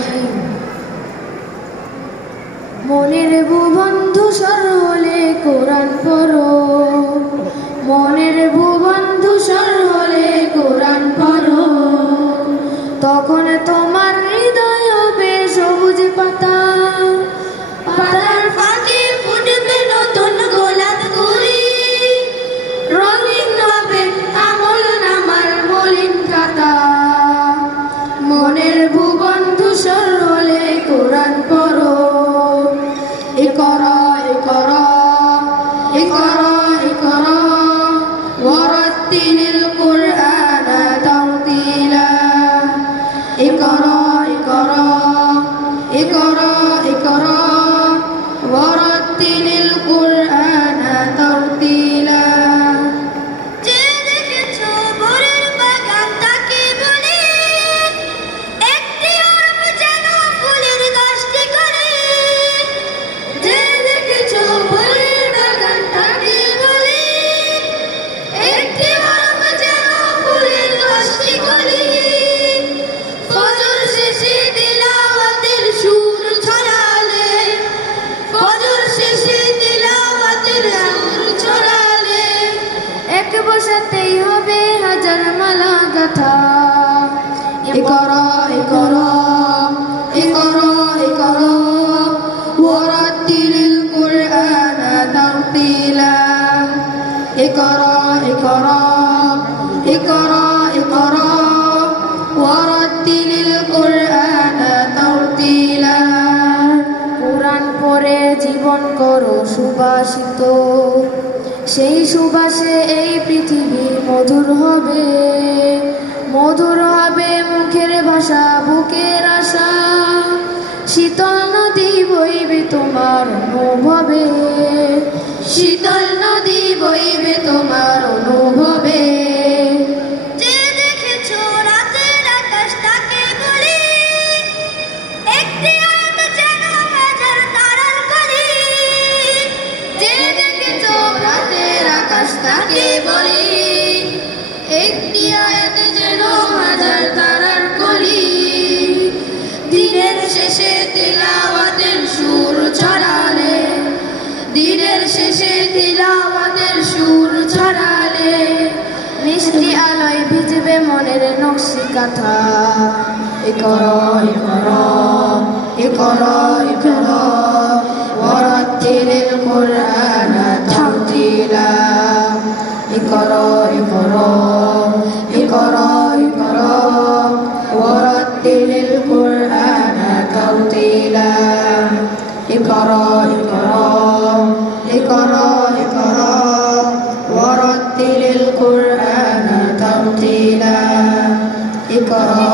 রহিম। মনের বন্ধু সর হলে কোরআন পড়ো, মনের বন্ধু সর হলে কোরআন পড়ো, তখন তোমার হৃদয় হবে সবুজ পাতা, পাতার ফাঁকে ফুটবে নতুন গোলাপ কুড়ি, রঙিন হবে আমল নামার মলিন খাতা। মনের বন্ধু সর হলে কোরআন পড়ো, এ করো এ করো এ করো এ করো ওয়ারাত্তিলিল কুরআন তারতিলা। এ করো এ করো এ করো এ করো ওয়ারাত্তিলিল কুরআন তারতিলা। যে দেখেছো ভোরের বাগান তাকে বলে, একটি অরব যেন ফুলের গাছটি করে। যে দেখেছো ভোরের বাগান তাকে বলে, একটি অরব যেন ফুলের গাছটি করে। ফজর শেষে তিলাওয়াতের সুর ছড়ালে, ফজর শেষে তিলাওয়াতের সুর ছড়ালে, এক বসাতেই হবে হাজার মালা গাথা। এ করো এ করো এ করো এ করো ওয়ারাত্তিলিল কুরআন তারতিলা। এ করো এ করো এ করো এ করো ওয়ারাত্তিলিল কুরআন তারতিলা। কোরআন পড়ে জীবন করো সুবাসিত, সেই সুবাসে এই পৃথিবী মধুর হবে, মধুর হবে মুখের ভাষা বুকের আশা। শীতল নদী বইবে তোমার অনুভবে, শীতল নদী বইবে তোমার অনুভবে। যে দেখেছো রাতের আকাশ তাকে বলে, একটি আয়াত যেন হাজার তারার কলি। যে দেখেছো রাতের আকাশ তাকে বলে, একটি আয়াত যেন হাজার তারার কলি। দিনের শেষে তিলাওয়াতের সুর ছড়ালে, দিনের শেষে তিলাওয়াতের সুর ছড়ালে, মিষ্টি আলোয় ভিজবে মনের নকশি কাঁথা। এ করো এ করো এ করো এ করো ওয়ারাত্তিলিল কুরআন তারতিলা। এ করো এ করো এ করো এ করো ওয়ারাত্তিলিল কুরআন তারতিলা। এ করো এ করো এ করো এ করো ওয়ারাত্তিলিল কুরআন তারতিলা। এ করো